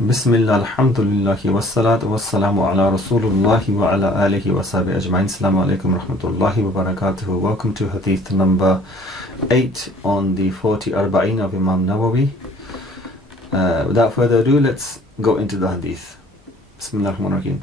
Bismillah, alhamdulillah, wassalatu wassalamu ala Rasulullah wa ala alihi wa sahbihi ajma'in. Assalamu alaikum rahmatullahi wa barakatuhu. Welcome to Hadith number 8 on the 40 Arba'in of Imam Nawawi. Without further ado, let's go into the Hadith. Bismillah ar-Rahman ar-Rahim.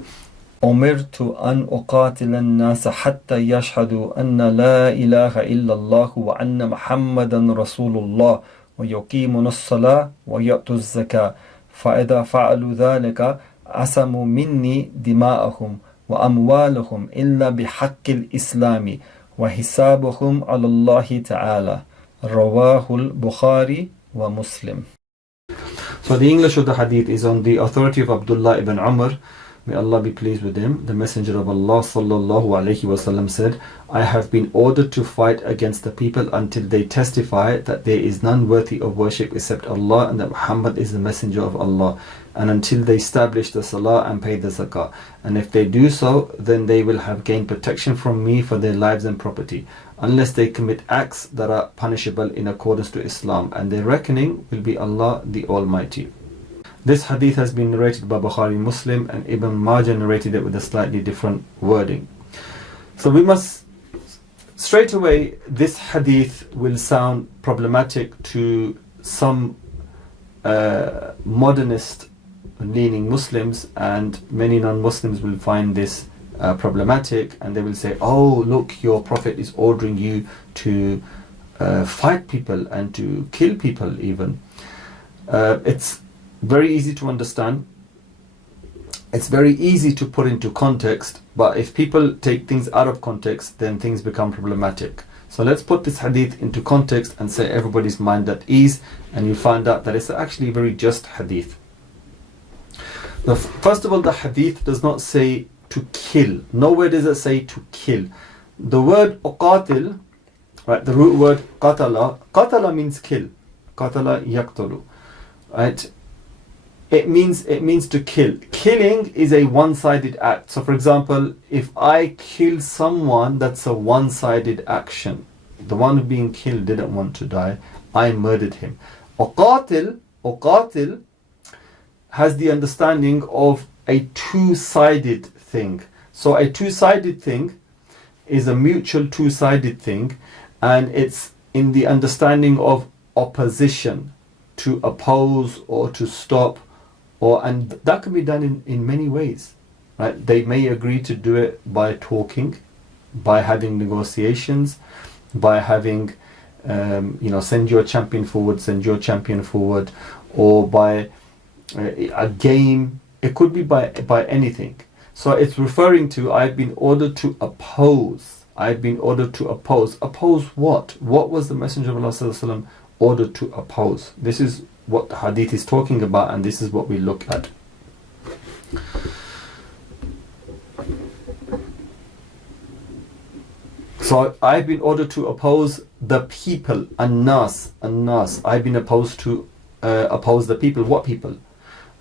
أمرت أن أقاتل الناس حتى يشهدوا أن لا إله إلا الله وأن محمدا رسول الله ويقيمون الصلاة ويؤتوا الزكاة فإذا فعلوا ذلك عصموا مني دماءهم وأموالهم إلا بحق الإسلام وحسابهم على الله تعالى رواه البخاري ومسلم. So the English of the hadith is on the authority of Abdullah ibn Umar. May Allah be pleased with him. The Messenger of Allah sallallahu alaihi wasallam said, I have been ordered to fight against the people until they testify that there is none worthy of worship except Allah and that Muhammad is the Messenger of Allah, and until they establish the Salah and pay the Zakah. And if they do so, then they will have gained protection from me for their lives and property, unless they commit acts that are punishable in accordance to Islam, and their reckoning will be Allah the Almighty. This hadith has been narrated by Bukhari Muslim, and Ibn Majah narrated it with a slightly different wording. So we must, straight away, this hadith will sound problematic to some modernist leaning Muslims, and many non-Muslims will find this problematic, and they will say, oh look, your Prophet is ordering you to fight people and to kill people even. It's very easy to understand. It's very easy to put into context, but if people take things out of context, then things become problematic. So let's put this hadith into context and set everybody's mind at ease, and you find out that it's actually a very just hadith. First of all, the hadith does not say to kill. Nowhere does it say to kill. The word uqatil, right, the root word qatala means kill. Qatala yaqtulu, right? It means to kill. Killing is a one-sided act. So for example, if I kill someone, that's a one-sided action. The one being killed didn't want to die. I murdered him. Uqatil has the understanding of a two-sided thing. So a two-sided thing is a mutual two-sided thing, and it's in the understanding of opposition, to oppose or to stop. And that can be done in many ways, right? They may agree to do it by talking, by having negotiations, by having, send your champion forward, or by a game. It could be by anything. So it's referring to, I've been ordered to oppose. I've been ordered to oppose. Oppose what? What was the Messenger of Allah sallallahu alaihi wasallam ordered to oppose? This is what the hadith is talking about, and this is what we look at. So I've been ordered to oppose the people, an-nas. I've been opposed to oppose the people. What people?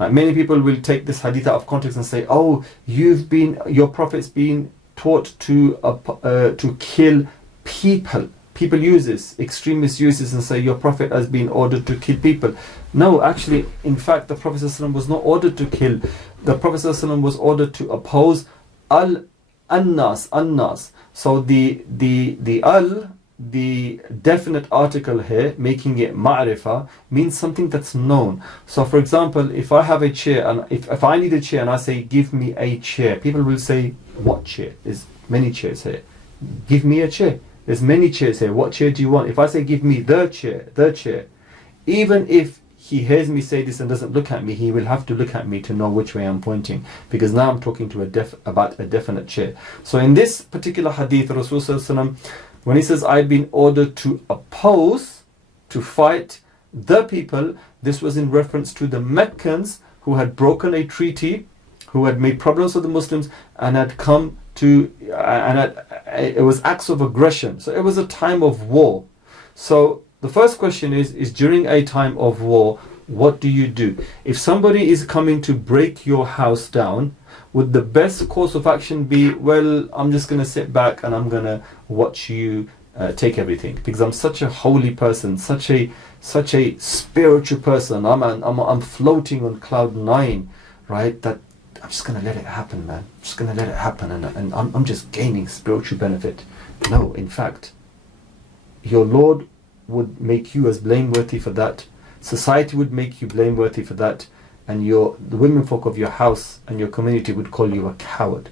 Many people will take this hadith out of context and say, oh, your prophet's been taught to kill people. People use this, extremists use this and say your Prophet has been ordered to kill people. No, actually, in fact, the Prophet ﷺ was not ordered to kill. The Prophet ﷺ was ordered to oppose annas. So the definite article here, making it ma'rifah, means something that's known. So for example, if I have a chair, and if I need a chair and I say, give me a chair, people will say, what chair? There's many chairs here. Give me a chair. There's many chairs here. What chair do you want? If I say give me the chair, even if he hears me say this and doesn't look at me, he will have to look at me to know which way I'm pointing, because now I'm talking to about a definite chair. So in this particular hadith, Rasulullah, when he says I've been ordered to oppose, to fight the people, this was in reference to the Meccans who had broken a treaty, who had made problems with the Muslims, and had come to, it was acts of aggression. So it was a time of war. So the first question is during a time of war, what do you do? If somebody is coming to break your house down, would the best course of action be, well, I'm just going to sit back and I'm going to watch you take everything, because I'm such a holy person, such a spiritual person. I'm floating on cloud 9, right? That I'm just going to let it happen, man. I'm just going to let it happen, and I'm just gaining spiritual benefit. No, in fact, your Lord would make you as blameworthy for that. Society would make you blameworthy for that, and the womenfolk of your house and your community would call you a coward.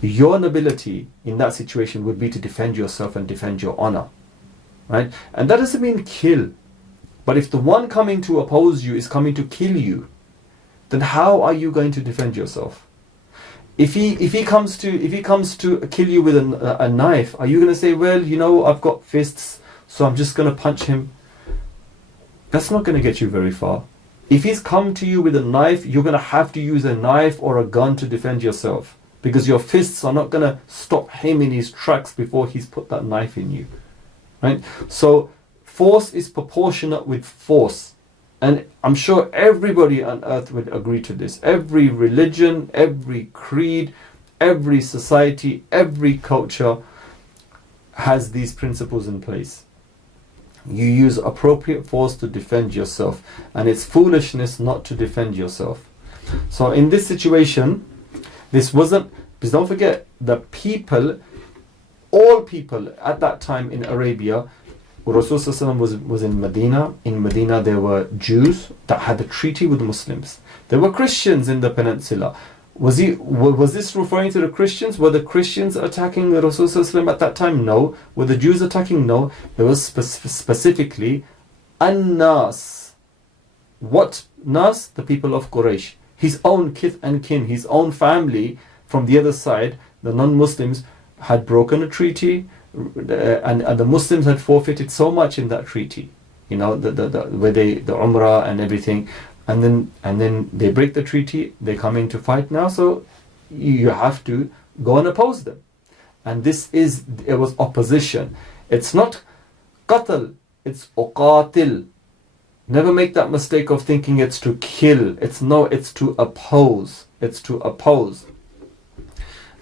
Your nobility in that situation would be to defend yourself and defend your honor, right? And that doesn't mean kill. But if the one coming to oppose you is coming to kill you, then how are you going to defend yourself? If he comes to kill you with a knife, are you going to say, well, I've got fists, so I'm just going to punch him? That's not going to get you very far. If he's come to you with a knife, you're going to have to use a knife or a gun to defend yourself, because your fists are not going to stop him in his tracks before he's put that knife in you, right? So force is proportionate with force. And I'm sure everybody on earth would agree to this. Every religion, every creed, every society, every culture has these principles in place. You use appropriate force to defend yourself, and it's foolishness not to defend yourself. So in this situation, this wasn't, because don't forget, all people at that time in Arabia, Rasulullah was in Medina. In Medina there were Jews that had a treaty with Muslims. There were Christians in the peninsula. Was this referring to the Christians? Were the Christians attacking Rasulullah at that time? No. Were the Jews attacking? No. It was specifically An-Nas. What Nas? The people of Quraysh. His own kith and kin, his own family from the other side, the non-Muslims, had broken a treaty, and the Muslims had forfeited so much in that treaty, the Umrah and everything, and then they break the treaty, they come in to fight now, so you have to go and oppose them. And it was opposition. It's not qatl, it's uqatil. Never make that mistake of thinking it's to kill. It's to oppose. It's to oppose.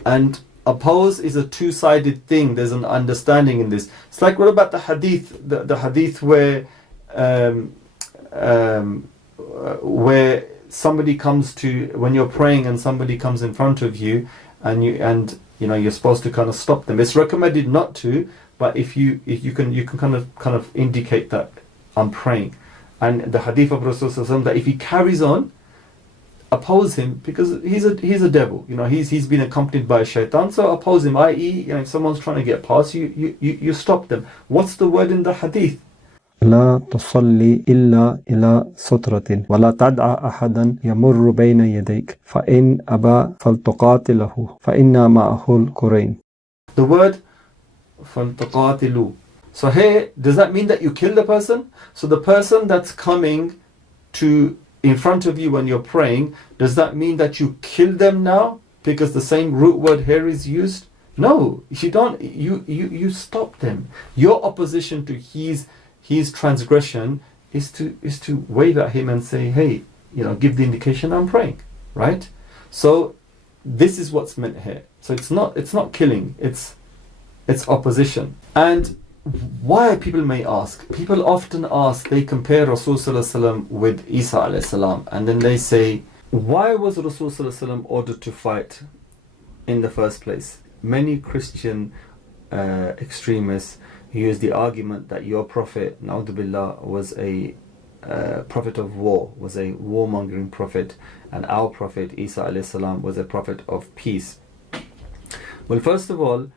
And oppose is a two-sided thing. There's an understanding in this. It's like, what about the hadith? The hadith where somebody comes to, when you're praying and somebody comes in front of you, and you're supposed to kind of stop them. It's recommended not to, but if you can kind of indicate that I'm praying. And the hadith of Rasulullah, that if he carries on, oppose him, because he's a devil. He's been accompanied by a shaitan, so oppose him, i.e., if someone's trying to get past you stop them. What's the word in the hadith? لا تصلي إلا إلى سترة ولا تدع أحدا يمر بين يديك فإن أبى فلتقاتله فإن معه القرين. The word فلتقاتلوا. So here, does that mean that you kill the person? So the person that's coming to in front of you when you're praying, does that mean that you kill them now because the same root word here is used? No, you don't. You stop them. Your opposition to his transgression is to wave at him and say, hey, give the indication I'm praying, right? So this is what's meant here. So it's not killing, it's opposition. And why, people may ask, people often ask, they compare Rasulullah with Isa alayhi salam, and then they say, why was Rasulullah ordered to fight in the first place? Many Christian extremists use the argument that your prophet, Na'udhu Billah, was a prophet of war, was a warmongering prophet, and our prophet Isa alayhi salam was a prophet of peace. Well, first of all,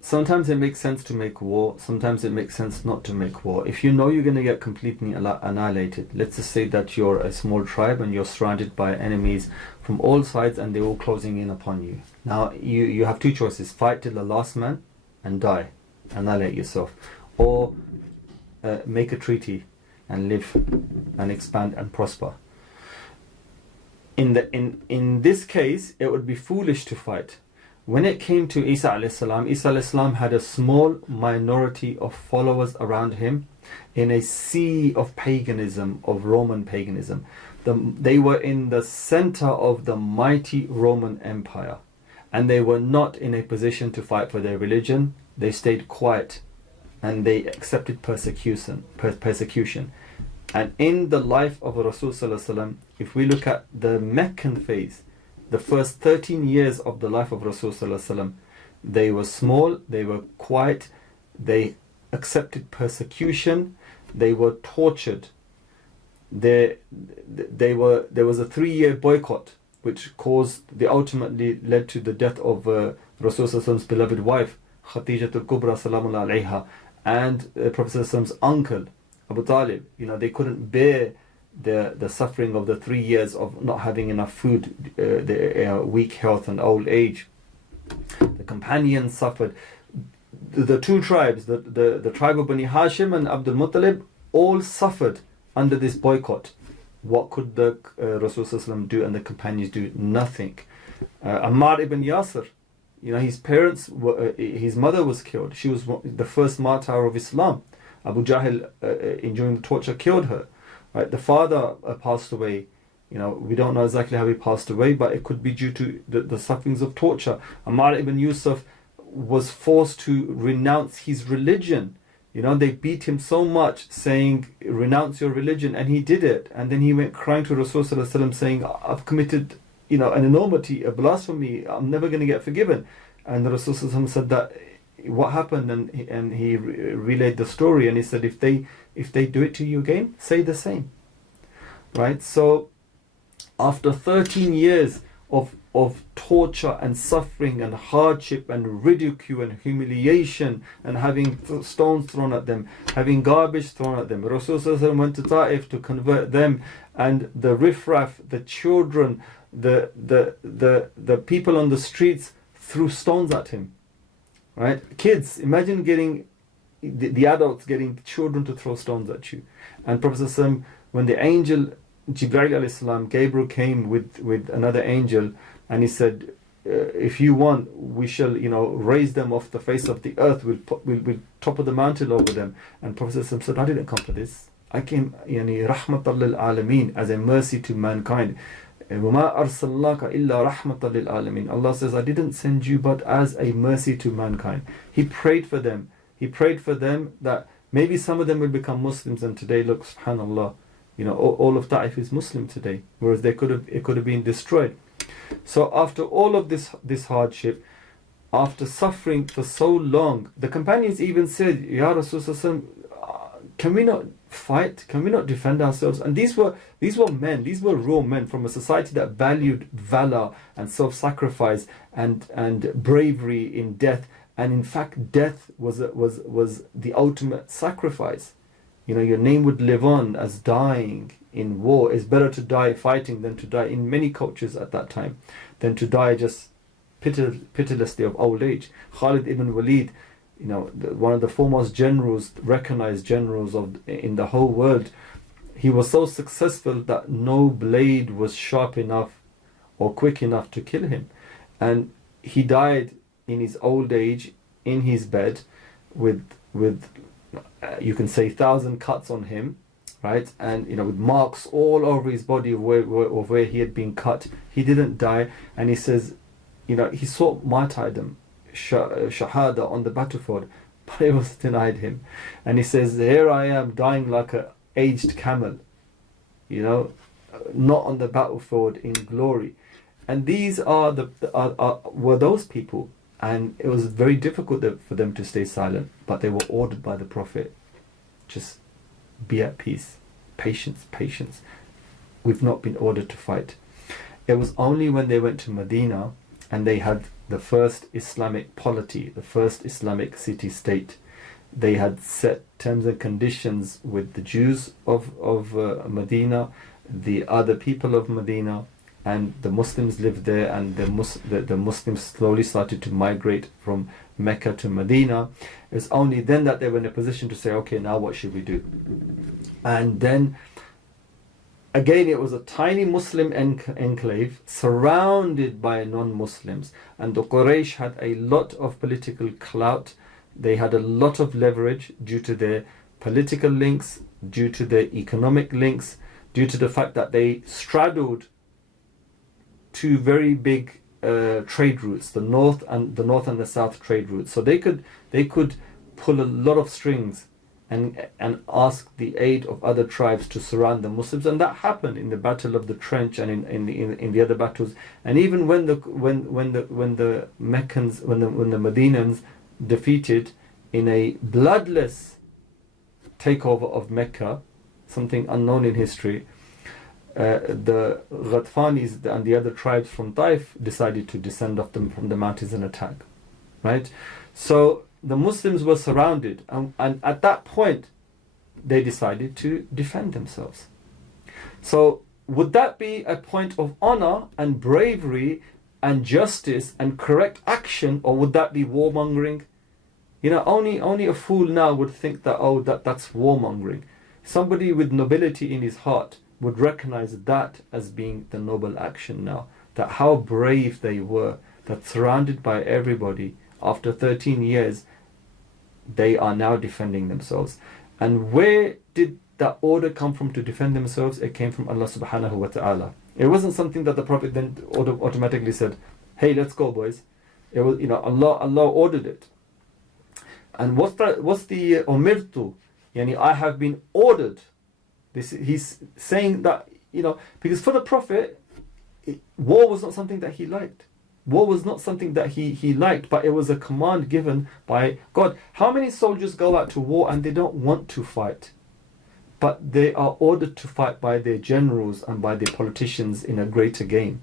sometimes it makes sense to make war, sometimes it makes sense not to make war. If you know you're going to get completely annihilated, let's just say that you're a small tribe and you're surrounded by enemies from all sides and they're all closing in upon you. Now you have two choices: fight till the last man and die, annihilate yourself, or make a treaty and live and expand and prosper. In this case, it would be foolish to fight. When it came to Isa alayhi salam had a small minority of followers around him in a sea of paganism, of Roman paganism. They were in the center of the mighty Roman Empire, and they were not in a position to fight for their religion. They stayed quiet and they accepted persecution. And in the life of Rasul Sallallahu Alaihi Wasallam, if we look at the Meccan phase, the first 13 years of the life of Rasul Sallallahu Alaihi Wasallam, they were small, they were quiet, they accepted persecution, they were tortured. There was a 3-year boycott, which ultimately led to the death of Rasul Sallallahu Alaihi Wasallam's beloved wife, Khadija al-Kubra Salamullah Alayha, and Prophet Sallallahu Alaihi Wasallam's uncle, Abu Talib. They couldn't bear the suffering of the 3 years of not having enough food, their weak health and old age. The companions suffered. The two tribes, the tribe of Bani Hashim and Abdul Muttalib, all suffered under this boycott. What could the Rasul Sallallahu Alaihi Wasallam do and the companions do? Nothing. Ammar ibn Yasir, his parents his mother was killed. She was the first martyr of Islam. Abu Jahl, during the torture, killed her. Right? The father passed away. We don't know exactly how he passed away, but it could be due to the sufferings of torture. Ammar ibn Yusuf was forced to renounce his religion. They beat him so much, saying, renounce your religion, and he did it. And then he went crying to Rasul Sallallahu Alaihi Wasallam, saying, I've committed an enormity, a blasphemy, I'm never going to get forgiven. And the Rasul Sallallahu Alaihi Wasallam said that, what happened? And he relayed the story, and he said, if they do it to you again, say the same. Right? So after 13 years of torture and suffering and hardship and ridicule and humiliation and having stones thrown at them, having garbage thrown at them, Rasulullah went to Ta'if to convert them, and the riffraff, the children, the people on the streets threw stones at him. Right? Kids, imagine getting the adults getting children to throw stones at you. And Prophet, when the angel Jibreel alayhi salam, Gabriel came with another angel, and he said, if you want, we shall raise them off the face of the earth, we'll topple the mountain over them. And Prophet said, I didn't come for this. I came rahmatan lil alameen, as a mercy to mankind. وَمَا أَرْسَلْنَاكَ إِلَّا رَحْمَةً لِلْعَالَمِينَ. Allah says, I didn't send you but as a mercy to mankind. He prayed for them. He prayed for them that maybe some of them will become Muslims, and today, look, subhanAllah, all of Ta'if is Muslim today, whereas it could have been destroyed. So after all of this hardship, after suffering for so long, the companions even said, Ya Rasulullah, can we not fight? Can we not defend ourselves? And these were men, these were raw men from a society that valued valor and self-sacrifice and bravery in death. And in fact, death was the ultimate sacrifice. Your name would live on as dying in war. It's better to die fighting than to die, in many cultures at that time, than to die just pitilessly of old age. Khalid ibn Walid, one of the foremost generals, recognized generals in the whole world, he was so successful that no blade was sharp enough or quick enough to kill him. And he died in his old age in his bed with you can say 1,000 cuts on him, right? And with marks all over his body of where he had been cut. He didn't die, and he says, he sought martyrdom, shahada, on the battlefield, but it was denied him. And he says, here I am dying like an aged camel, not on the battlefield in glory. And these were those people. And it was very difficult for them to stay silent, but they were ordered by the Prophet, just be at peace, patience. We've not been ordered to fight. It was only when they went to Medina and they had the first Islamic polity, the first Islamic city-state. They had set terms and conditions with the Jews of Medina, the other people of Medina, and the Muslims lived there, and the Muslims slowly started to migrate from Mecca to Medina. It was only then that they were in a position to say, okay, now what should we do? And then, again, it was a tiny Muslim enclave surrounded by non-Muslims. And the Quraysh had a lot of political clout. They had a lot of leverage due to their political links, due to their economic links, due to the fact that they straddled two very big trade routes, the north and the south trade routes. So they could pull a lot of strings and ask the aid of other tribes to surround the Muslims, and that happened in the Battle of the Trench and in the other battles. And even when the Meccans, when the Medinans defeated in a bloodless takeover of Mecca, something unknown in history, the Ghatfanis and the other tribes from Taif decided to descend off them from the mountains and attack. Right? So the Muslims were surrounded, and at that point they decided to defend themselves. So would that be a point of honor and bravery and justice and correct action, or would that be warmongering? You know, only a fool now would think that that's warmongering. Somebody with nobility in his heart would recognize that as being the noble action now. That how brave they were, that surrounded by everybody, after 13 years, they are now defending themselves. And where did that order come from to defend themselves? It came from Allah subhanahu wa ta'ala. It wasn't something that the Prophet then automatically said, hey, let's go, boys. It was, Allah ordered it. And what's the umirtu? Yani, I have been ordered. He's saying that, because for the Prophet, war was not something that he liked. War was not something that he liked, but it was a command given by God. How many soldiers go out to war and they don't want to fight, but they are ordered to fight by their generals and by their politicians in a greater game?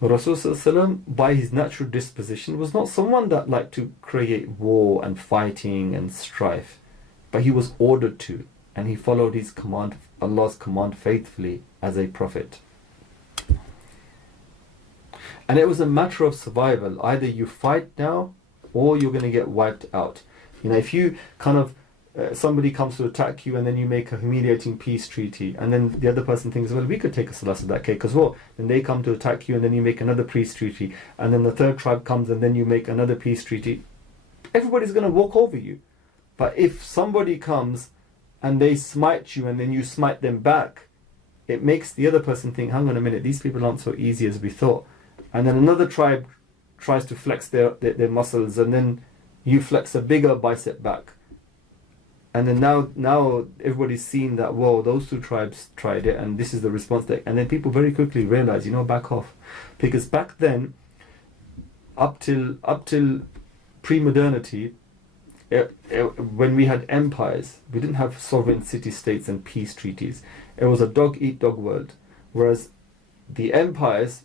Rasulullah, by his natural disposition, was not someone that liked to create war and fighting and strife, but he was ordered to, and he followed his command, Allah's command, faithfully as a prophet. And it was a matter of survival. Either you fight now, or you're going to get wiped out. If you somebody comes to attack you and then you make a humiliating peace treaty, and then the other person thinks, well, we could take a slice of that cake as well. Then they come to attack you and then you make another peace treaty, and then the third tribe comes and then you make another peace treaty. Everybody's going to walk over you. But if somebody comes and they smite you and then you smite them back, it makes the other person think, hang on a minute, these people aren't so easy as we thought. And then another tribe tries to flex their muscles, and then you flex a bigger bicep back. And then now everybody's seen that, whoa, those two tribes tried it, and this is the response. And then people very quickly realize, back off. Because back then, up till pre-modernity, when we had empires, we didn't have sovereign city-states and peace treaties. It was a dog-eat-dog world. Whereas the empires,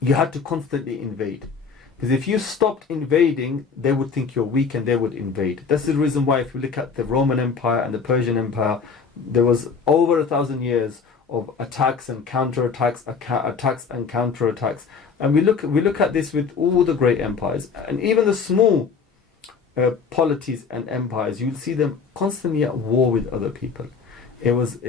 you had to constantly invade. Because if you stopped invading, they would think you're weak and they would invade. That's the reason why, if you look at the Roman Empire and the Persian Empire, there was over 1,000 years of attacks and counterattacks, attacks and counterattacks. And we look at this with all the great empires, and even the small polities and empires. You'll see them constantly at war with other people. That was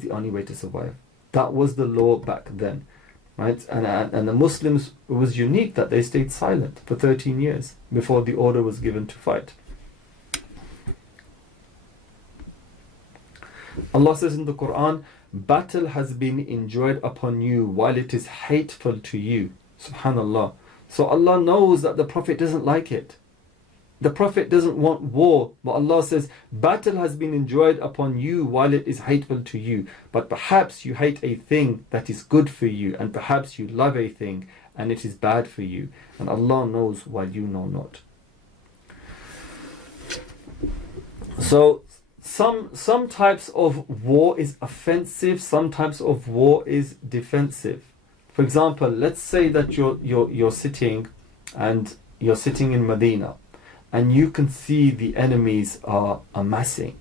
the only way to survive. That was the law back then. Right? And the Muslims, it was unique that they stayed silent for 13 years before the order was given to fight. Allah says in the Quran, battle has been enjoyed upon you while it is hateful to you. Subhanallah. So Allah knows that the Prophet doesn't like it. The Prophet doesn't want war, but Allah says, battle has been enjoyed upon you while it is hateful to you. But perhaps you hate a thing that is good for you, and perhaps you love a thing and it is bad for you. And Allah knows while you know not. So some types of war is offensive, some types of war is defensive. For example, let's say that you're sitting in Medina, and you can see the enemies are amassing.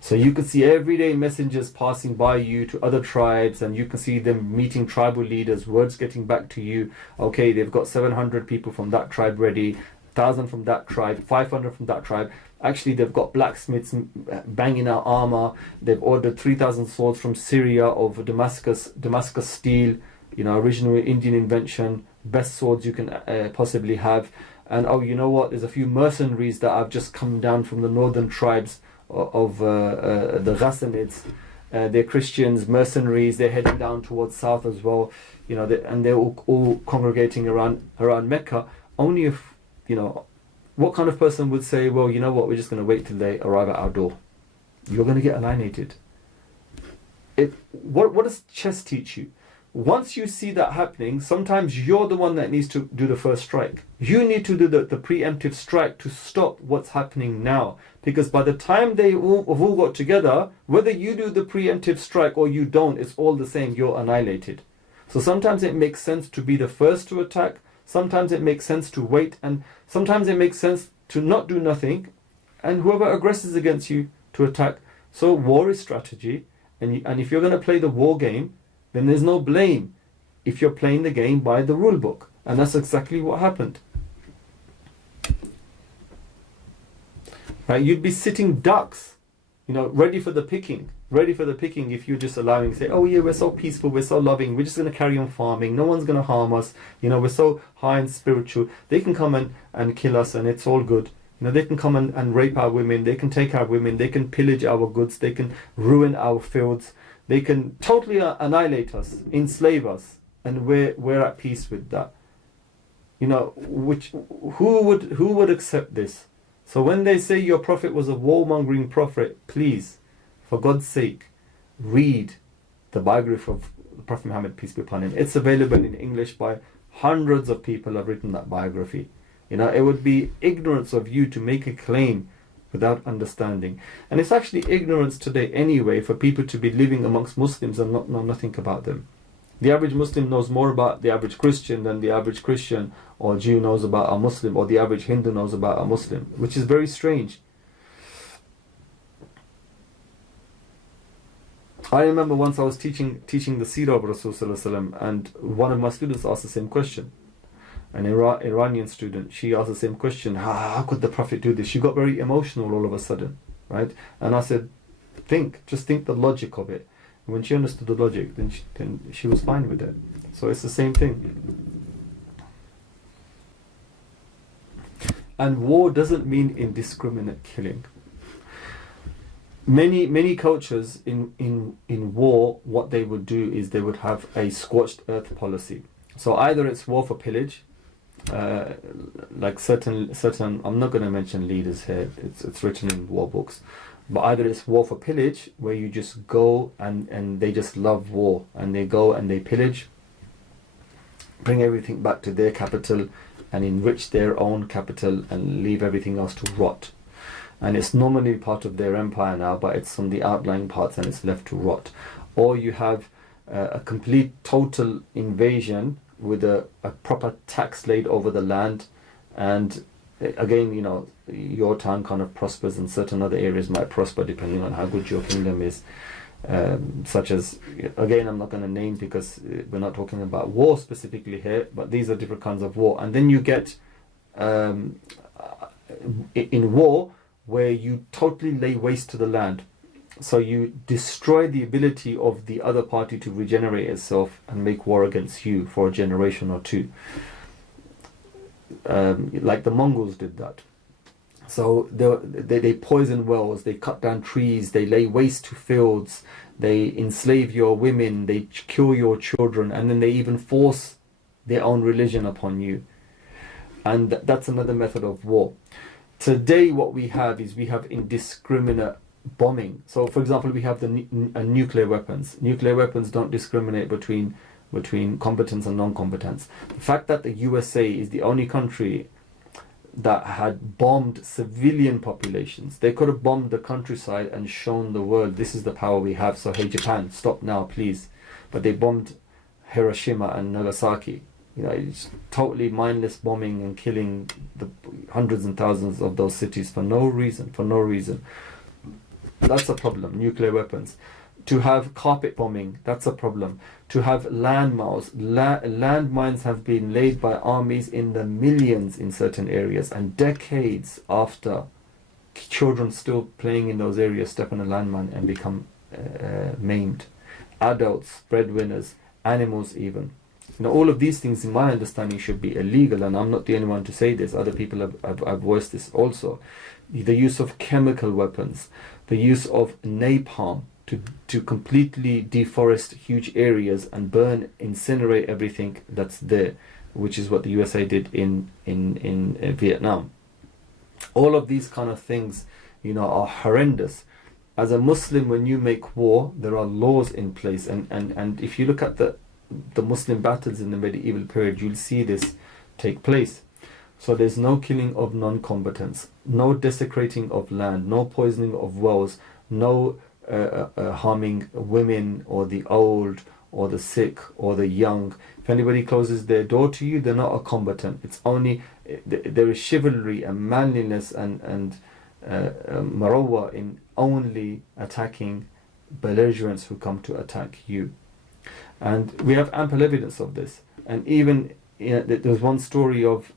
So you can see everyday messengers passing by you to other tribes, and you can see them meeting tribal leaders, words getting back to you. Okay, they've got 700 people from that tribe ready, 1,000 from that tribe, 500 from that tribe. Actually, they've got blacksmiths banging out armor. They've ordered 3,000 swords from Syria of Damascus steel, original Indian invention, best swords you can possibly have. And you know what? There's a few mercenaries that have just come down from the northern tribes of the Ghassanids. They're Christians, mercenaries. They're heading down towards south as well. And they're all congregating around Mecca. Only if What kind of person would say, well, you know what, we're just going to wait till they arrive at our door? You're going to get annihilated. What does chess teach you? Once you see that happening, sometimes you're the one that needs to do the first strike. You need to do the preemptive strike to stop what's happening now. Because by the time they have all got together, whether you do the preemptive strike or you don't, it's all the same, you're annihilated. So sometimes it makes sense to be the first to attack, sometimes it makes sense to wait, and sometimes it makes sense to not do nothing, and whoever aggresses against you to attack. So war is strategy, and if you're going to play the war game, then there's no blame if you're playing the game by the rule book. And that's exactly what happened. Right? You'd be sitting ducks, ready for the picking. Ready for the picking if you're just allowing, say, oh yeah, we're so peaceful, we're so loving, we're just going to carry on farming, no one's going to harm us, we're so high and spiritual. They can come and kill us and it's all good. They can come and rape our women, they can take our women, they can pillage our goods, they can ruin our fields. They can totally annihilate us, enslave us, and we're at peace with that. Who would accept this? So when they say your prophet was a warmongering prophet, please, for God's sake, read the biography of the Prophet Muhammad, peace be upon him. It's available in English by hundreds of people have written that biography. It would be ignorance of you to make a claim without understanding. And it's actually ignorance today anyway for people to be living amongst Muslims and not know nothing about them. The average Muslim knows more about the average Christian than the average Christian or Jew knows about a Muslim, or the average Hindu knows about a Muslim, which is very strange. I remember once I was teaching the Seerah of Rasulullah, and one of my students asked the same question. An Iranian student, she asked the same question, how could the Prophet do this? She got very emotional all of a sudden, right? And I said, just think the logic of it. And when she understood the logic, then she was fine with it. So it's the same thing. And war doesn't mean indiscriminate killing. Many cultures in war, what they would do is they would have a scorched earth policy. So either it's war for pillage, like certain I'm not going to mention leaders here, it's written in war books, but either it's war for pillage, where you just go and they just love war, and they go and they pillage, bring everything back to their capital and enrich their own capital and leave everything else to rot. And it's normally part of their empire now, but it's on the outlying parts and it's left to rot. Or you have a complete total invasion with a proper tax laid over the land, and again, your town kind of prospers and certain other areas might prosper depending on how good your kingdom is, such as, again, I'm not going to name because we're not talking about war specifically here, but these are different kinds of war. And then you get in war where you totally lay waste to the land. So you destroy the ability of the other party to regenerate itself and make war against you for a generation or two. Like the Mongols did that. So they poison wells, they cut down trees, they lay waste to fields, they enslave your women, they kill your children, and then they even force their own religion upon you. And that's another method of war. Today what we have is we have indiscriminate bombing. So for example, we have the nuclear weapons. Nuclear weapons don't discriminate between competence and non-competence. The fact that the USA is the only country that had bombed civilian populations, they could have bombed the countryside and shown the world this is the power we have, so hey Japan, stop now please. But they bombed Hiroshima and Nagasaki. It's totally mindless bombing and killing the hundreds and thousands of those cities for no reason. That's a problem. Nuclear weapons. To have carpet bombing, that's a problem. To have landmines. Landmines have been laid by armies in the millions in certain areas, and decades after, children still playing in those areas step on a landmine and become maimed. Adults, breadwinners, animals even. All of these things in my understanding should be illegal, and I'm not the only one to say this. Other people have voiced this also. The use of chemical weapons, the use of napalm to completely deforest huge areas and burn, incinerate everything that's there, which is what the USA did in Vietnam. All of these kind of things, are horrendous. As a Muslim, when you make war, there are laws in place, and if you look at the Muslim battles in the medieval period, you'll see this take place. So there's no killing of non-combatants, no desecrating of land, no poisoning of wells, no harming women or the old or the sick or the young. If anybody closes their door to you, they're not a combatant. It's only, there is chivalry and manliness and marawah in only attacking belligerents who come to attack you. And we have ample evidence of this. And even there's one story of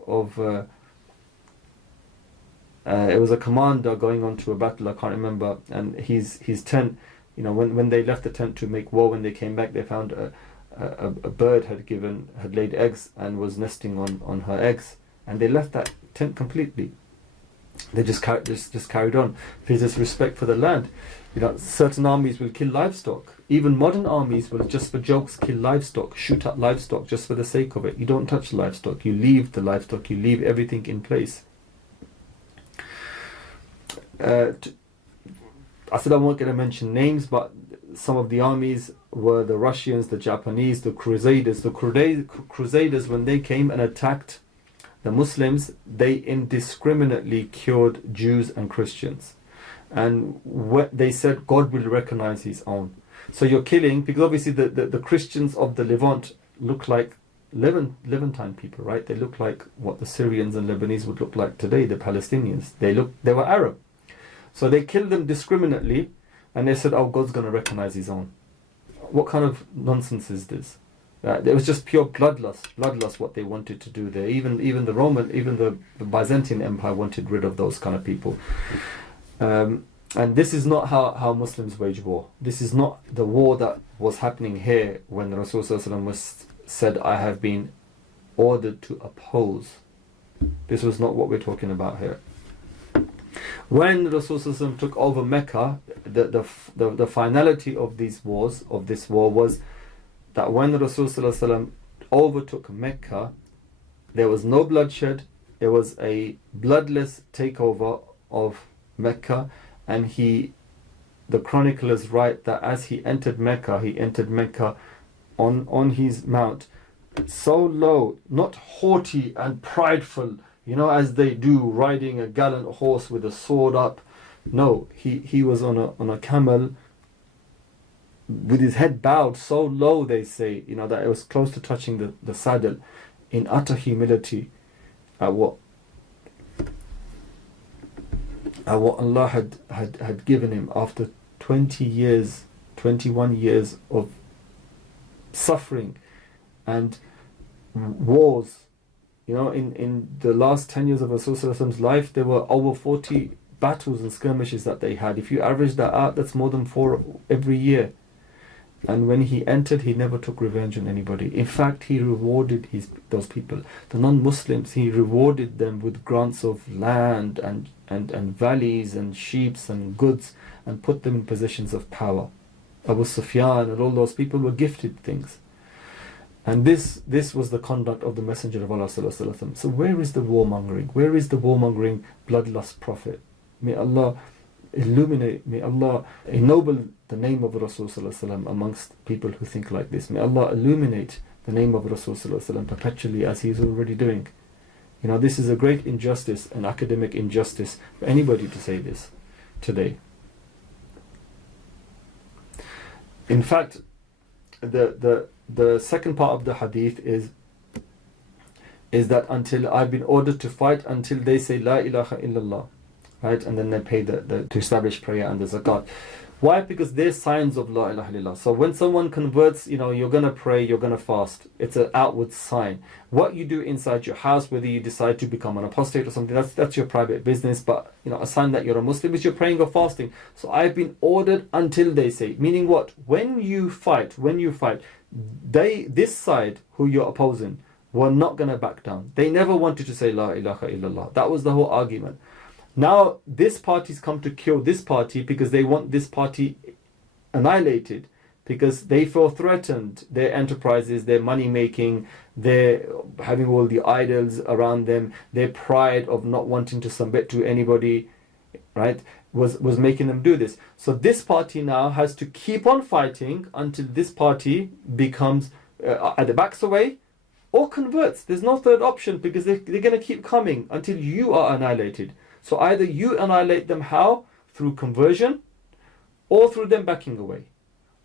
it was a commander going on to a battle, I can't remember, and his tent, when they left the tent to make war, when they came back, they found a bird had laid eggs and was nesting on her eggs, and they left that tent completely. They just carried on. There's this respect for the land. Certain armies will kill livestock. Even modern armies will, just for jokes, kill livestock, shoot at livestock just for the sake of it. You don't touch livestock. You leave the livestock. You leave everything in place. I said I won't going to mention names, but some of the armies were the Russians, the Japanese, the Crusaders. The Crusaders, when they came and attacked the Muslims, they indiscriminately killed Jews and Christians. And they said God will recognize his own. So you're killing, because obviously the Christians of the Levant look like Levantine people, right? They look like what the Syrians and Lebanese would look like today, the Palestinians. They were Arab. So they killed them discriminately, and they said, oh, God's going to recognize his own. What kind of nonsense is this? It was just pure bloodlust what they wanted to do there. Even the Byzantine Empire wanted rid of those kind of people. And this is not how Muslims wage war. This is not the war that was happening here when Rasulullah was said, I have been ordered to oppose. This was not what we're talking about here. When Rasulullah took over Mecca, the finality of this war was that when Rasulullah overtook Mecca, there was no bloodshed. It was a bloodless takeover of Mecca, and the chroniclers write that as he entered Mecca on his mount, so low, not haughty and prideful, as they do, riding a gallant horse with a sword up. No, he was on a camel with his head bowed so low, they say, that it was close to touching the saddle, in utter humility at what Allah had given him after 21 years of suffering and wars. In the last 10 years of Rasulullah's life, there were over 40 battles and skirmishes that they had. If you average that out, that's more than 4 every year. And when he entered, he never took revenge on anybody. In fact, he rewarded those people, the non-Muslims. He rewarded them with grants of land and valleys and sheep and goods, and put them in positions of power. Abu Sufyan and all those people were gifted things. And this was the conduct of the Messenger of Allah sallallahu alaihi wasallam. So where is the warmongering? Where is the warmongering bloodlust prophet? May Allah illuminate, may Allah ennoble the name of Rasul sallallahu alaihi wasallam amongst people who think like this. May Allah illuminate the name of Rasul sallallahu alaihi wasallam perpetually, as he is already doing. This is a great injustice, an academic injustice for anybody to say this today. In fact, the second part of the hadith is that until I've been ordered to fight until they say La ilaha illallah, right? And then they pay to establish prayer and the zakat. Why? Because they're signs of La ilaha illallah. So when someone converts, you're going to pray, you're going to fast. It's an outward sign. What you do inside your house, whether you decide to become an apostate or something, that's your private business. But a sign that you're a Muslim is you're praying or fasting. So I've been ordered until they say. Meaning what? When you fight, this side who you're opposing were not going to back down. They never wanted to say La ilaha illallah. That was the whole argument. Now this party's come to kill this party because they want this party annihilated. because they feel threatened. Their enterprises, their money making, their having all the idols around them, their pride of not wanting to submit to anybody, right, was making them do this. So this party now has to keep on fighting until this party becomes either backs away or converts. There's no third option, because they're going to keep coming until you are annihilated. So either you annihilate them, how? Through conversion, or through them backing away,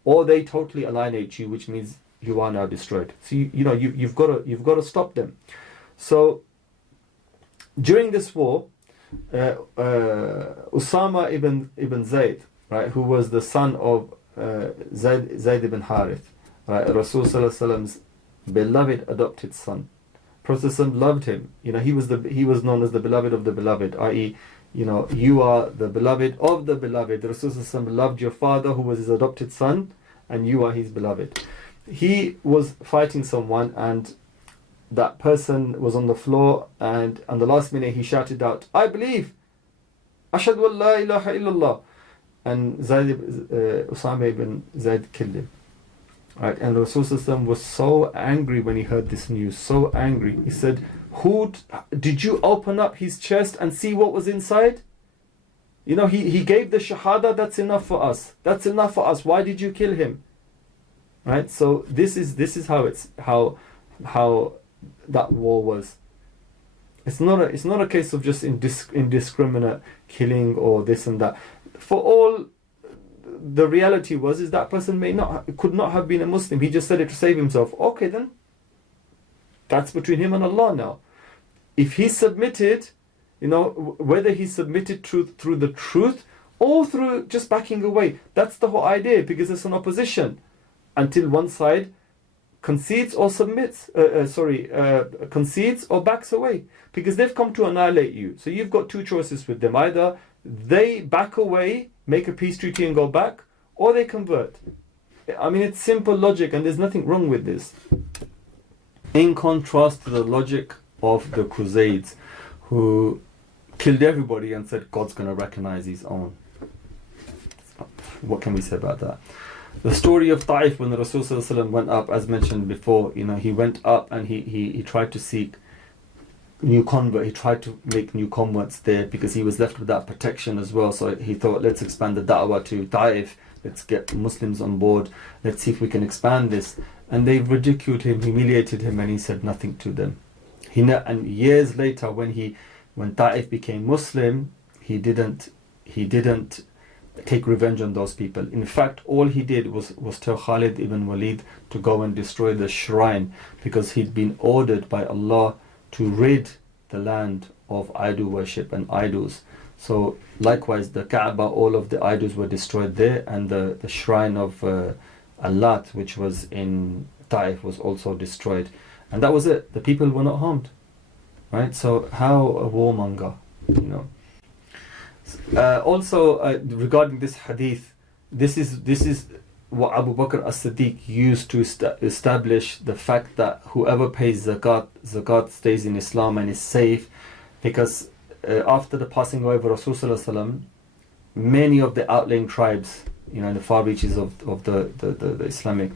or they totally annihilate you, which means you are now destroyed. So you've got to stop them. So during this war, Usama ibn Zayd, right, who was the son of Zayd ibn Harith, right, Rasul Sallallahu Alaihi Wasallam's beloved adopted son. Prophet loved him. He was known as the beloved of the beloved, i.e., you are the beloved of the beloved. Rasul loved your father, who was his adopted son, and you are his beloved. He was fighting someone, and that person was on the floor, and on the last minute he shouted out, "I believe, Ashhadu an la ilaha illallah," and Usama ibn Zayd killed him. Right, and Rasulullah was so angry when he heard this news, so angry. He said, did you open up his chest and see what was inside? He gave the shahada. That's enough for us. That's enough for us. Why did you kill him? Right. So this is how that war was. It's not a case of just indiscriminate killing or this and that. For all, the reality is that person could not have been a Muslim. He just said it to save himself. Okay, then that's between him and Allah now. If he submitted, whether he submitted through the truth or through just backing away, that's the whole idea, because it's an opposition until one side concedes or concedes or backs away, because they've come to annihilate you. So you've got two choices with them: either they back away, make a peace treaty and go back, or they convert. I mean, it's simple logic, and there's nothing wrong with this. In contrast to the logic of the Crusades, who killed everybody and said God's going to recognize his own. What can we say about that? The story of Ta'if, when the Rasul went up, as mentioned before, he went up and he tried to seek new convert. He tried to make new converts there, because he was left without protection as well. So he thought, let's expand the da'wah to Ta'if. Let's get Muslims on board. Let's see if we can expand this. And they ridiculed him, humiliated him, and he said nothing to them. And years later, when Ta'if became Muslim, he didn't take revenge on those people. In fact, all he did was tell Khalid ibn Walid to go and destroy the shrine, because he'd been ordered by Allah to rid the land of idol worship and idols. So likewise, the Kaaba, all of the idols were destroyed there, and the shrine of Allah, which was in Ta'if, was also destroyed. And that was it. The people were not harmed. Right? So how a warmonger, Also, regarding this hadith, this is what Abu Bakr as-Siddiq used to establish the fact that whoever pays zakat stays in Islam and is safe, because after the passing away of Rasulullah, many of the outlying tribes, in the far reaches of the Islamic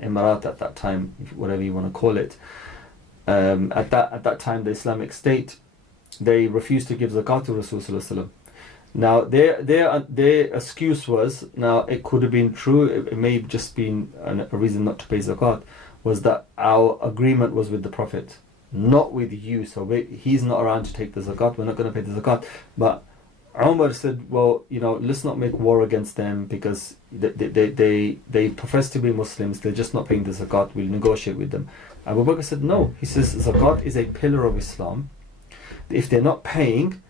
Emirat at that time, whatever you want to call it, at that time, the Islamic State, they refused to give zakat to Rasulullah. Now their excuse was, now it could have been true, it may have just been a reason not to pay zakat, was that our agreement was with the Prophet, not with you. So he's not around to take the zakat, we're not going to pay the zakat. But Umar said, well, let's not make war against them, because they profess to be Muslims, they're just not paying the zakat, we'll negotiate with them. Abu Bakr said no. He says zakat is a pillar of Islam. If they're not paying,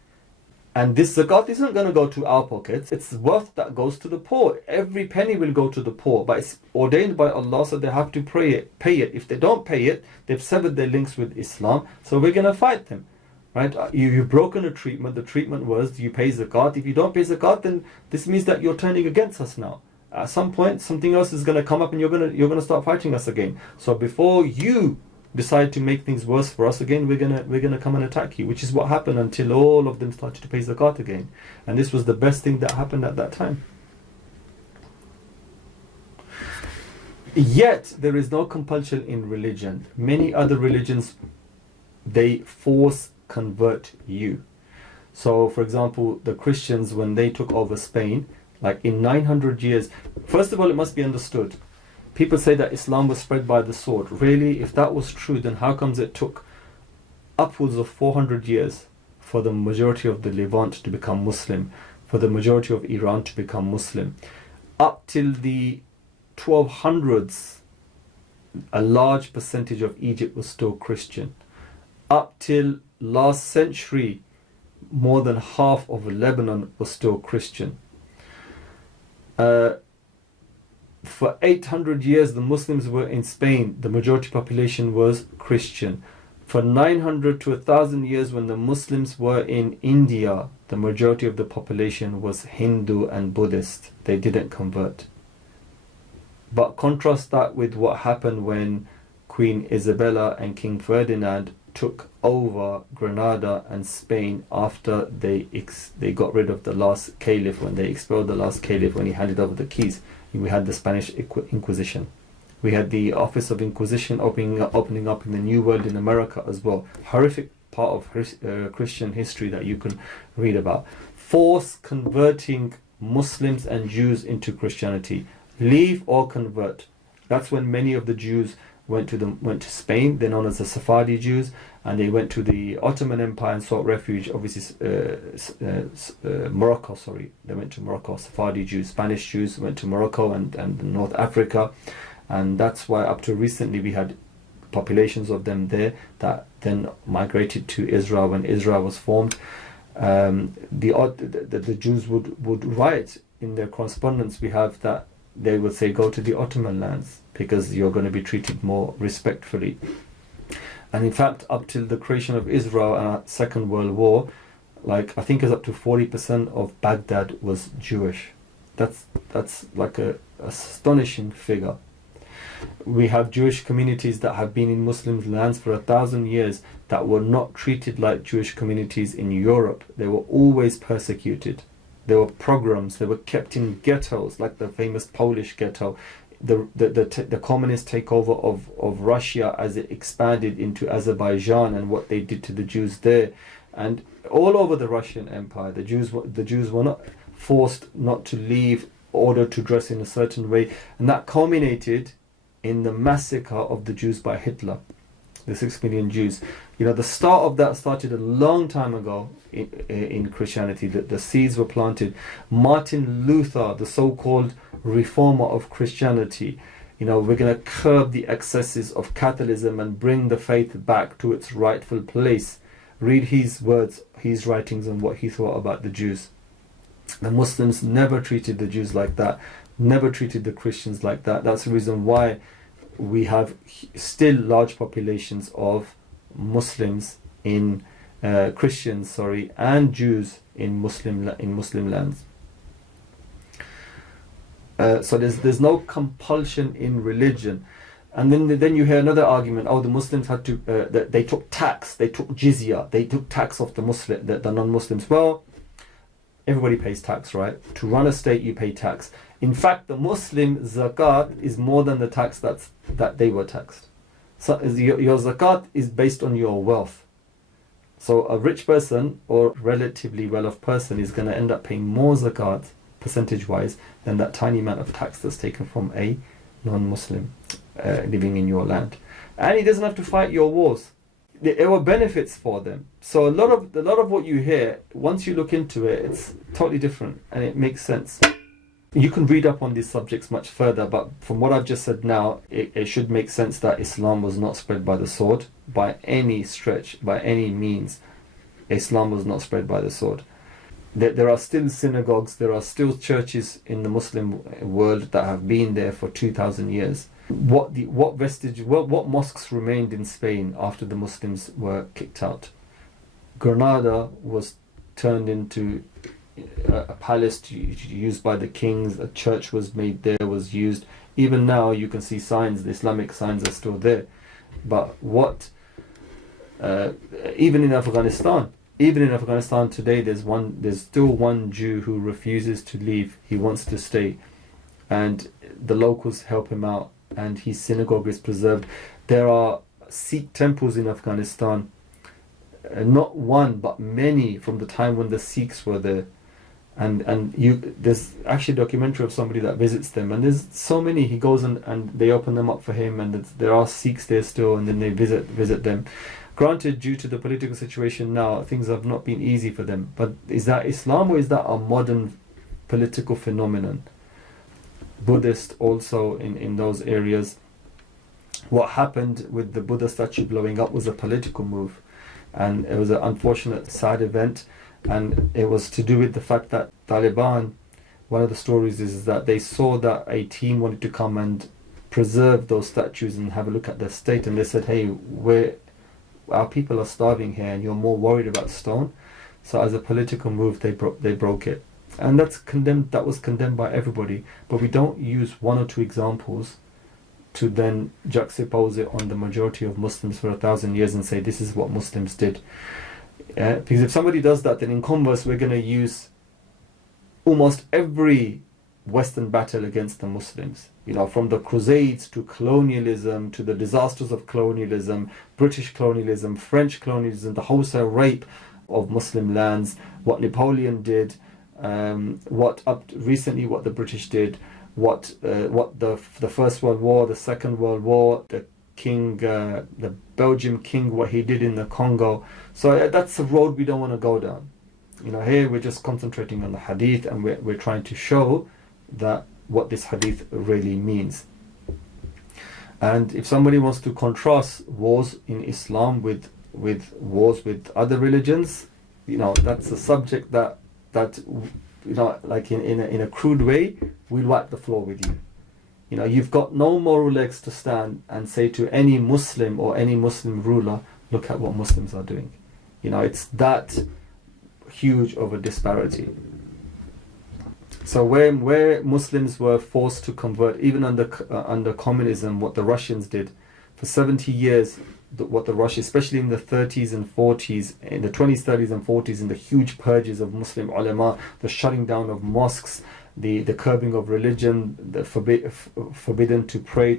and this zakat isn't going to go to our pockets, it's wealth that goes to the poor. Every penny will go to the poor, but it's ordained by Allah, so they have to pay it. If they don't pay it, they've severed their links with Islam, so we're going to fight them. Right? You've broken a treatment. The treatment was you pay zakat. If you don't pay zakat, then this means that you're turning against us now. At some point, something else is going to come up, and you're going to start fighting us again. So before you decide to make things worse for us again, we're gonna come and attack you, which is what happened until all of them started to pay zakat again. And this was the best thing that happened at that time. Yet there is no compulsion in religion. Many other religions, they force convert you. So for example, the Christians, when they took over Spain, like in 900 years, first of all, it must be understood, people say that Islam was spread by the sword. Really, if that was true, then how comes it took upwards of 400 years for the majority of the Levant to become Muslim, for the majority of Iran to become Muslim? Up till the 1200s, a large percentage of Egypt was still Christian. Up till last century, more than half of Lebanon was still Christian. For 800 years, the Muslims were in Spain. The majority population was Christian. For 900 to 1,000 years, when the Muslims were in India, the majority of the population was Hindu and Buddhist. They didn't convert. But contrast that with what happened when Queen Isabella and King Ferdinand took over Granada and Spain after they got rid of the last caliph, when they expelled the last caliph, when he handed over the keys. We had the Spanish Inquisition. We had the Office of Inquisition opening up in the New World in America as well. Horrific part of Christian history that you can read about. Force converting Muslims and Jews into Christianity. Leave or convert. That's when many of the Jews went to Spain. They're known as the Sephardi Jews, and they went to the Ottoman Empire and sought refuge. Obviously, Morocco. They went to Morocco. Sephardi Jews, Spanish Jews went to Morocco and North Africa, and that's why up to recently we had populations of them there that then migrated to Israel when Israel was formed. The Jews would write in their correspondence. We have that they would say, go to the Ottoman lands because you're going to be treated more respectfully. And in fact, up till the creation of Israel and Second World War, like I think it's up to 40% of Baghdad was Jewish. That's like a astonishing figure. We have Jewish communities that have been in Muslim lands for 1,000 years that were not treated like Jewish communities in Europe. They were always persecuted. There were pogroms. They were kept in ghettos, like the famous Polish ghetto. The communist takeover of Russia as it expanded into Azerbaijan and what they did to the Jews there, and all over the Russian Empire, the Jews were not forced not to leave, ordered to dress in a certain way, and that culminated in the massacre of the Jews by Hitler, the 6 million Jews. You know, the start of that started a long time ago in Christianity. The seeds were planted. Martin Luther, the so-called reformer of Christianity, you know, we're going to curb the excesses of Catholicism and bring the faith back to its rightful place. Read his words, his writings, and what he thought about the Jews. The Muslims never treated the Jews like that, never treated the Christians like that. That's the reason why we have still large populations of Muslims in Christians, and Jews in Muslim lands. So there's no compulsion in religion. And then you hear another argument. Oh, the Muslims had to. They took tax. They took jizya. They took tax off the non-Muslims. Well, everybody pays tax, right? To run a state, you pay tax. In fact, the Muslim zakat is more than the tax that they were taxed. So your zakat is based on your wealth. So a rich person or relatively well-off person is going to end up paying more zakat percentage-wise than that tiny amount of tax that's taken from a non-Muslim living in your land. And he doesn't have to fight your wars. There were benefits for them. So a lot of what you hear, once you look into it, it's totally different and it makes sense. You can read up on these subjects much further, but from what I've just said now, it should make sense that Islam was not spread by the sword by any stretch, by any means. Islam was not spread by the sword. There are still synagogues, there are still churches in the Muslim world that have been there for 2,000 years. What mosques remained in Spain after the Muslims were kicked out? Granada was turned into a palace used by the kings. A church was made there, was used. Even now you can see signs, the Islamic signs are still there. But even in Afghanistan today, there's still one Jew who refuses to leave. He wants to stay, and the locals help him out and his synagogue is preserved. There are Sikh temples in Afghanistan, not one but many, from the time when the Sikhs were there. And there's actually a documentary of somebody that visits them, and there's so many. He goes and they open them up for him, and there are Sikhs there still, and then they visit them. Granted, due to the political situation now, things have not been easy for them. But is that Islam, or is that a modern political phenomenon? Buddhist also in those areas. What happened with the Buddha statue blowing up was a political move, and it was an unfortunate, sad event. And it was to do with the fact that Taliban, one of the stories is that they saw that a team wanted to come and preserve those statues and have a look at their state, and they said, hey, our people are starving here and you're more worried about stone. So as a political move, they broke it. And that was condemned by everybody. But we don't use one or two examples to then juxtapose it on the majority of Muslims for 1,000 years and say this is what Muslims did. Because if somebody does that, then in converse we're going to use almost every Western battle against the Muslims. From the Crusades to colonialism, to the disasters of colonialism, British colonialism, French colonialism, the wholesale rape of Muslim lands, what Napoleon did, what the British did, what the First World War, the Second World War, the Belgian king, what he did in the Congo. So that's a road we don't want to go down. Here we're just concentrating on the Hadith, and we're trying to show that what this Hadith really means. And if somebody wants to contrast wars in Islam with wars with other religions, that's a subject that like in a crude way, we'll wipe the floor with you. You've got no moral legs to stand and say to any Muslim or any Muslim ruler, look at what Muslims are doing. It's that huge of a disparity. So where Muslims were forced to convert, even under communism, what the Russians did for 70 years, what the Russians, especially in the 30s and 40s, in the 20s, 30s and 40s, in the huge purges of Muslim ulama, the shutting down of mosques, the curbing of religion, the forbidden to pray,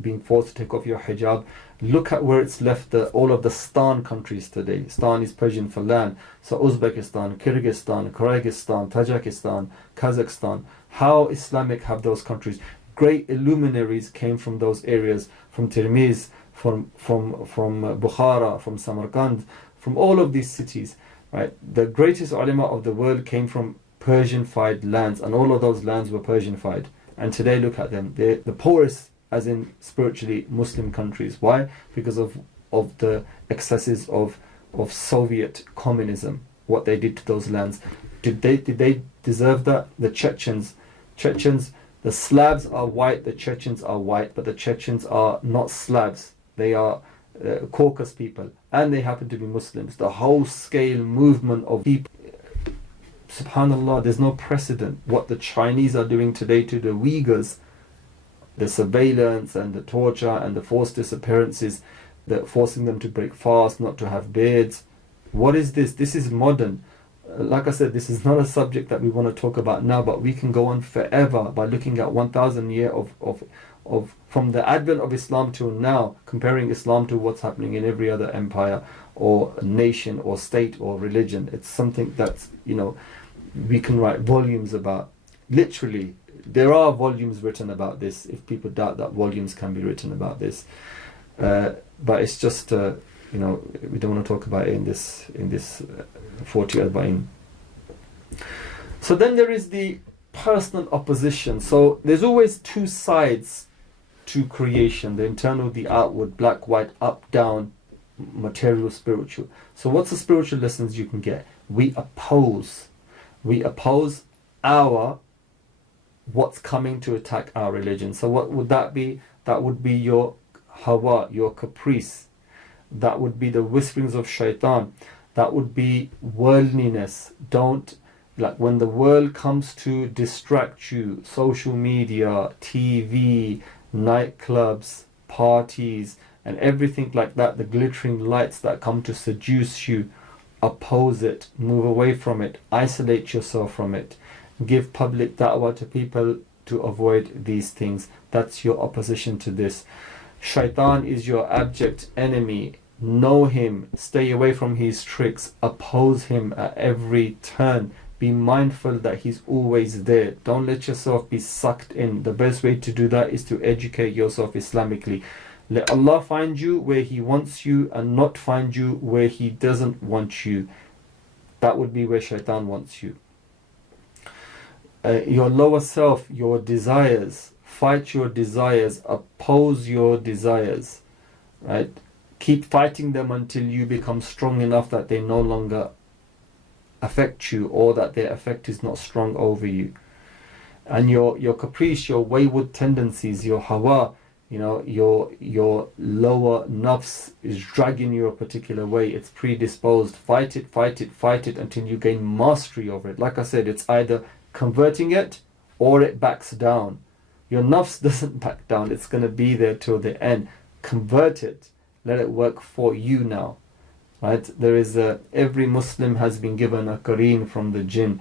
being forced to take off your hijab. Look at where it's left all of the Stan countries today. Stan is Persian for land. So Uzbekistan, Kyrgyzstan, Kyrgyzstan, Tajikistan, Kazakhstan. How Islamic have those countries? Great illuminaries came from those areas, from Tirmiz, from Bukhara, from Samarkand, from all of these cities. Right? The greatest ulama of the world came from Persian-fied lands, and all of those lands were Persian-fied. And today, look at them. They're the poorest, as in spiritually, Muslim countries. Why? Because of the excesses of Soviet communism, what they did to those lands. Did they deserve that? The Chechens, the Slavs are white, the Chechens are white, but the Chechens are not Slavs. They are Caucasus people, and they happen to be Muslims. The whole scale movement of people, subhanallah, there's no precedent. What the Chinese are doing today to the Uyghurs, the surveillance and the torture and the forced disappearances, forcing them to break fast, not to have beards. What is this? This is modern. Like I said, this is not a subject that we want to talk about now, but we can go on forever by looking at 1,000 years of from the advent of Islam till now, comparing Islam to what's happening in every other empire or nation or state or religion. It's something that's, we can write volumes about. Literally, there are volumes written about this, if people doubt that volumes can be written about this. But it's just, we don't want to talk about it in this 40 Arba'in. So then there is the personal opposition. So there's always two sides to creation, the internal, the outward, black, white, up, down, material, spiritual. So what's the spiritual lessons you can get? We oppose what's coming to attack our religion. So what would that be? That would be your hawa, your caprice. That would be the whisperings of shaitan. That would be worldliness. Like when the world comes to distract you, social media, TV, nightclubs, parties, and everything like that, the glittering lights that come to seduce you, oppose it, move away from it, isolate yourself from it, give public da'wah to people to avoid these things. That's your opposition to this. Shaitan is your abject enemy. Know him, stay away from his tricks, oppose him at every turn. Be mindful that he's always there. Don't let yourself be sucked in. The best way to do that is to educate yourself Islamically. Let Allah find you where he wants you and not find you where he doesn't want you. That would be where Shaitan wants you. Your lower self, your desires, fight your desires, oppose your desires, right? Keep fighting them until you become strong enough that they no longer affect you, or that their effect is not strong over you. And your caprice, your wayward tendencies, your hawa, your lower nafs is dragging you a particular way. It's predisposed. Fight it until you gain mastery over it. Like I said, it's either converting it or it backs down. Your nafs doesn't back down. It's going to be there till the end. Convert it. Let it work for you now. Right? There is every Muslim has been given a qareen from the jinn.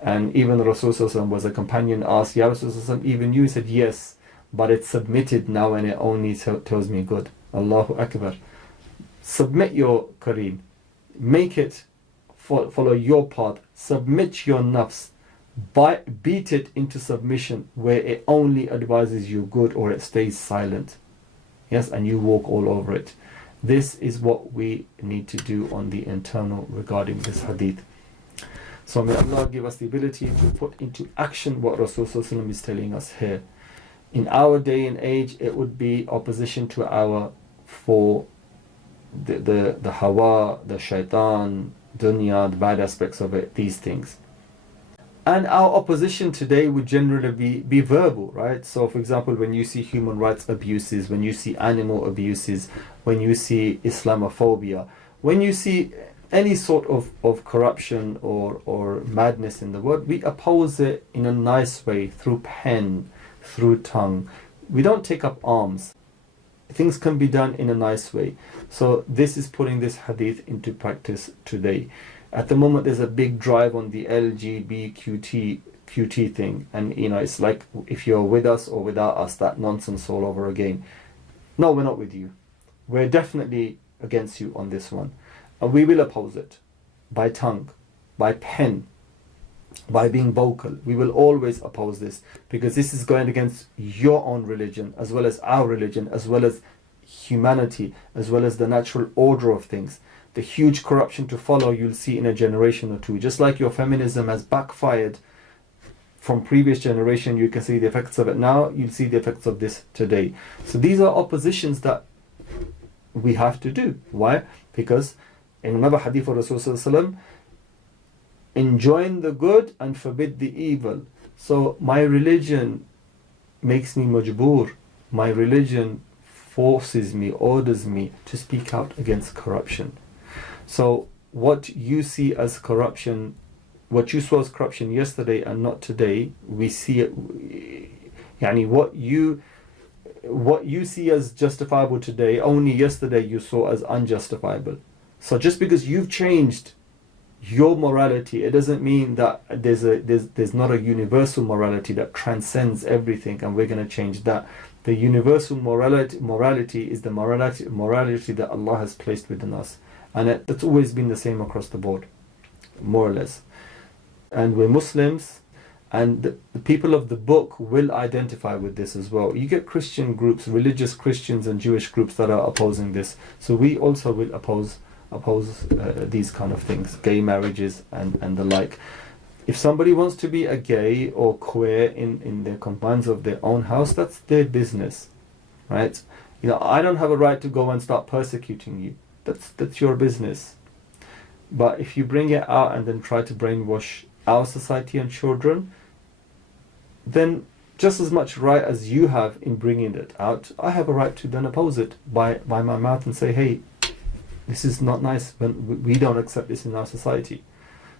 And even Rasulullah was a companion, asked, Ya Rasulullah, even you? He said, yes, but it's submitted now and it only tells me good. Allahu Akbar. Submit your qareen. Make it follow your path. Submit your nafs. Beat it into submission where it only advises you good, or it stays silent. Yes, and you walk all over it. This is what we need to do on the internal regarding this hadith. So may Allah give us the ability to put into action what Rasulullah is telling us here. In our day and age, it would be opposition to the hawa, the shaitan, dunya, the bad aspects of it, these things. And our opposition today would generally be verbal, right? So for example, when you see human rights abuses, when you see animal abuses, when you see Islamophobia, when you see any sort of corruption or madness in the world, we oppose it in a nice way, through pen, through tongue. We don't take up arms. Things can be done in a nice way. So this is putting this hadith into practice today. At the moment, there's a big drive on the LGBTQT thing, and it's like if you're with us or without us, that nonsense all over again. No, we're not with you. We're definitely against you on this one, and we will oppose it by tongue, by pen, by being vocal. We will always oppose this, because this is going against your own religion, as well as our religion, as well as humanity, as well as the natural order of things. The huge corruption to follow you'll see in a generation or two. Just like your feminism has backfired from previous generation, you can see the effects of it now, you'll see the effects of this today. So these are oppositions that we have to do. Why? Because in another hadith of Rasulullah, enjoin the good and forbid the evil. So my religion makes me majboor. My religion forces me, orders me to speak out against corruption. So what you see as corruption, what you saw as corruption yesterday and not today, we see it. What you see as justifiable today, only yesterday you saw as unjustifiable. So just because you've changed your morality, it doesn't mean that there's not a universal morality that transcends everything, and we're going to change that. The universal morality is the morality that Allah has placed within us. And that's always been the same across the board, more or less. And we're Muslims, and the people of the book will identify with this as well. You get Christian groups, religious Christians and Jewish groups that are opposing this. So we also will oppose these kind of things, gay marriages and the like. If somebody wants to be a gay or queer in the confines of their own house, that's their business, right? I don't have a right to go and start persecuting you. That's your business. But if you bring it out and then try to brainwash our society and children, then just as much right as you have in bringing it out, I have a right to then oppose it by my mouth and say, hey, this is not nice. We don't accept this in our society.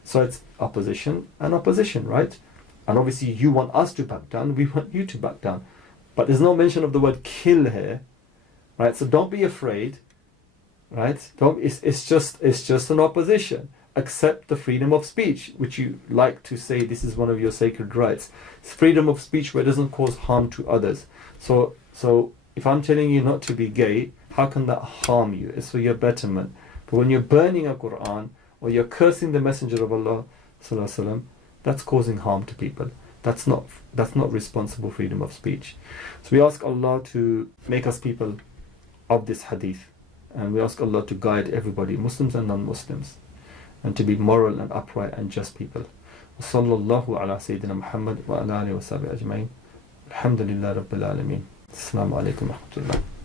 So it's opposition and opposition, right? And obviously you want us to back down, we want you to back down. But there's no mention of the word kill here, right? So don't be afraid. Right? It's just an opposition. accept the freedom of speech, which you like to say this is one of your sacred rights. It's freedom of speech where it doesn't cause harm to others. So if I'm telling you not to be gay, how can that harm you? It's for your betterment. But when you're burning a Quran or you're cursing the Messenger of Allah sallallahu alaihi wasallam, that's causing harm to people. That's not responsible freedom of speech. So we ask Allah to make us people of this hadith, and we ask Allah to guide everybody, Muslims and non-Muslims, and to be moral and upright and just people. Sallallahu ala Sayyidina Muhammad wa ala alihi wa sahbihi ajma'in. Alhamdulillah Rabbil Alameen. Assalamu alaikum wa rahmatullah.